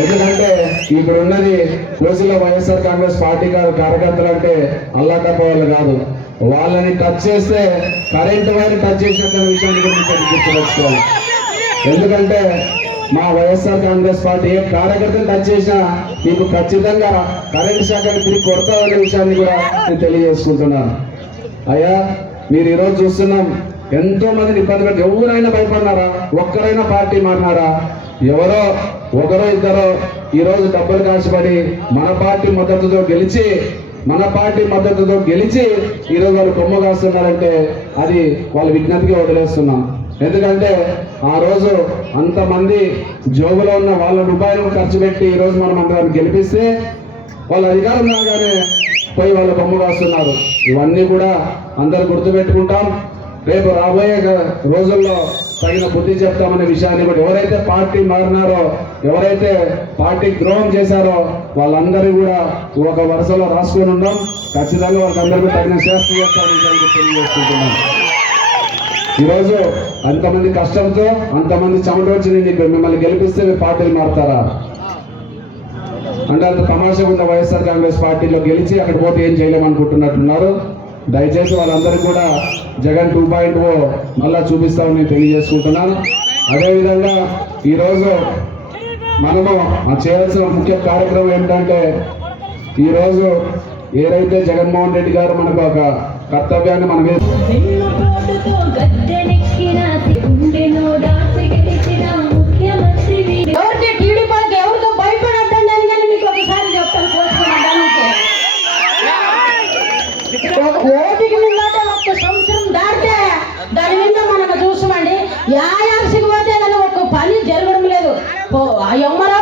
ఎందుకంటే ఇప్పుడు ఉన్నది కోసిలో వైఎస్ఆర్ కాంగ్రెస్ పార్టీ కార్యకర్తలు అంటే అల్లాటప్ప వాళ్ళు కాదు. వాళ్ళని టచ్ చేస్తే కరెంట్ వైర్ టచ్ చేసినట్టు విషయాన్ని గురించి గుర్తుపెట్టుకోవాలి. ఎందుకంటే మా వైఎస్ఆర్ కాంగ్రెస్ పార్టీ ఏ కార్యకర్తలు టచ్ చేసినా మీకు ఖచ్చితంగా కరెంట్ శాఖని తిరిగి కొడతామనే విషయాన్ని కూడా నేను తెలియజేసుకుంటున్నాను. అయ్యా మీరు ఈరోజు చూస్తున్నాం, ఎంతో మందిని ఇబ్బంది పెట్టి ఎవరైనా భయపడినారా? ఒక్కరైనా పార్టీ మారినారా? ఎవరో ఒకరో ఇద్దరో ఈరోజు డబ్బులు కాసిపడి మన పార్టీ మద్దతుతో గెలిచి ఈరోజు వాళ్ళు కొమ్మ కాస్తున్నారంటే అది వాళ్ళ విజ్ఞతకి వదిలేస్తున్నాం. ఎందుకంటే ఆ రోజు అంతమంది జోబులో ఉన్న వాళ్ళ రూపాయలను ఖర్చు పెట్టి ఈరోజు మనం అందరం గెలిపిస్తే వాళ్ళ అధికారం రాగానే పోయి వాళ్ళ కొమ్మ కాస్తున్నారు. ఇవన్నీ కూడా అందరూ గుర్తుపెట్టుకుంటాం. రేపు రాబోయే రోజుల్లో తగిన బుద్ధి చెప్తామనే విషయాన్ని కూడా ఎవరైతే పార్టీ మారినారో, ఎవరైతే పార్టీ ద్రోహం చేశారో వాళ్ళందరూ కూడా ఒక వరుసలో రాసుకొని ఉన్నాం. ఖచ్చితంగా వాళ్ళందరికీ తగిన శాస్త్ర చేస్తామని తెలియజేసుకుంటున్నాం. ఈరోజు అంతమంది కష్టంతో అంతమంది చెమట వచ్చి మిమ్మల్ని గెలిపిస్తే మీరు పార్టీలు మారుతారా అంటే అంత తమాషగా ఉన్న వైఎస్ఆర్ కాంగ్రెస్ పార్టీలో గెలిచి అక్కడ పోతే ఏం చేయలేమనుకుంటున్నట్టున్నారు. దయచేసి వాళ్ళందరికీ కూడా జగన్ 2.0 మళ్ళా చూపిస్తామని తెలియజేసుకుంటున్నాను. అదేవిధంగా ఈరోజు మనము చేయాల్సిన ముఖ్య కార్యక్రమం ఏంటంటే, ఈరోజు ఏదైతే జగన్మోహన్ రెడ్డి గారు మనకు ఒక కర్తవ్యాన్ని మన మీద ఓటికి ముందట ఒక్క సంవత్సరం దాటితే దాని మీద మనకు చూసామండి. యాయాసికి పోతే కానీ ఒక్క పని జరగడం లేదు. ఎమ్మరా